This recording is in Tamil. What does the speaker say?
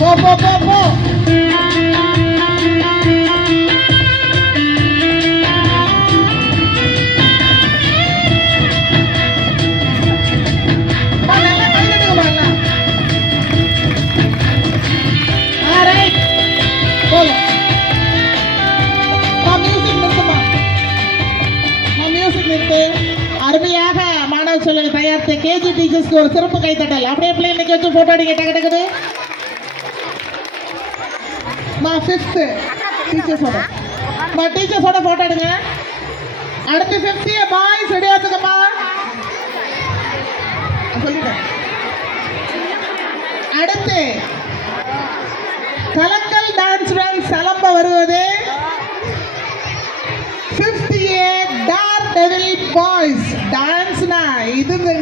போ போ போ போ. அருமையாக மாணவ செல்வங்களை தயாரித்த கேஜி டீச்சர்ஸ்க்கு ஒரு சிறப்பு கைத்தட்டல். அப்படியே பிள்ளைங்களுக்கு வச்சு போட்டோ அடிக்க டக்கு டக்குது. நான் 5th டீச்சர்ஸோட போட்டோ எடுங்க. அடுத்து 5th பாய்ஸ் ரெடியா இருக்குமா? சொல்லிட்டேன். அடுத்து கலக்கல் டான்ஸ் சலம்ப வருவது 5th A daredevil boys. டான்ஸ்னா இதுதான்